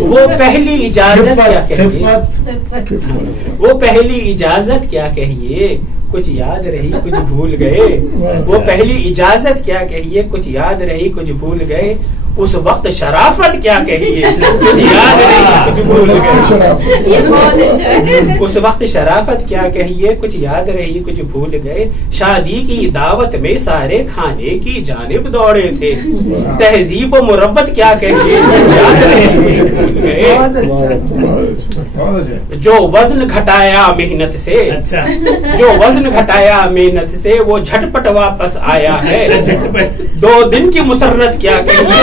وہ پہلی اجازت کیا کہیے، وہ پہلی اجازت کیا کہیے کچھ یاد رہی کچھ بھول گئے، وہ پہلی اجازت کیا کہیے کچھ یاد رہی کچھ بھول گئے، اس وقت شرافت کیا کہیے کچھ یاد رہی کچھ بھول گئے، اس وقت شرافت کیا کہیے کچھ یاد رہی کچھ بھول گئے، شادی کی دعوت میں سارے کھانے کی جانب دوڑے تھے، تہذیب و مروت کیا کہیے کچھ یاد رہی کچھ بھول گئے، جو وزن گھٹایا محنت سے، جو وزن گھٹایا محنت سے وہ جھٹپٹ واپس آیا ہے، 2 دن کی مسرت کیا کہیے،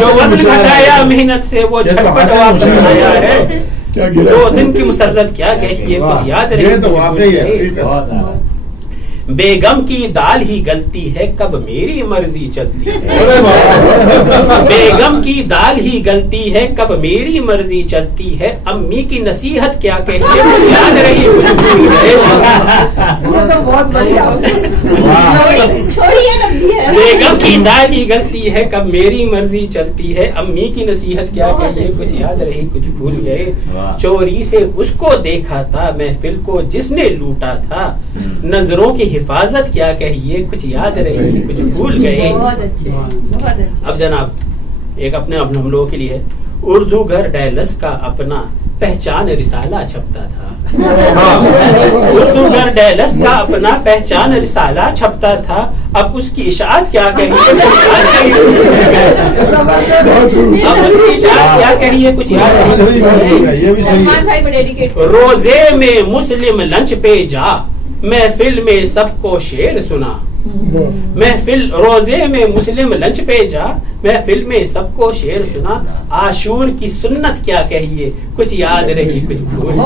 جو وزن گھٹایا محنت سے وہ جھٹپٹ واپس آیا ہے، 2 دن کی مسرت کیا کہیے کچھ یاد رہی، بیگم کی دال ہی گلتی ہے کب میری مرضی چلتی ہے، بیگم کی دال ہی گلتی ہے کب میری مرضی چلتی ہے، امی کی نصیحت کیا کہیے کچھ یاد رہی کچھ بھول گئے، بیگم کی دال ہی گلتی ہے کب میری مرضی چلتی ہے، امی کی نصیحت کیا کہیے کچھ یاد رہی کچھ بھول گئے، چوری سے اس کو دیکھا تھا محفل کو جس نے لوٹا تھا، نظروں کی حفاظت کیا کہیے کچھ یاد رہی کچھ بھول گئے۔ اب جناب ایک اپنے ہم لوگوں کے لیے ہے، اردو گھر ڈیلس کا اپنا پہچان رسالہ چھپتا تھا، اردو گھر ڈیلس کا اپنا پہچان رسالہ چھپتا تھا، اب اس کی اشاعت کیا کہیے اب اس کی اشاعت کیا کہیے کچھ یاد نہیں، روزے میں مسلم لنچ پہ جا محفل میں سب کو شعر سنا، محفل روزے میں مسلم لنچ پہ جا محفل میں سب کو شعر سنا، عاشور کی سنت کیا کہیے کچھ یاد رہی کچھ بھول گئے۔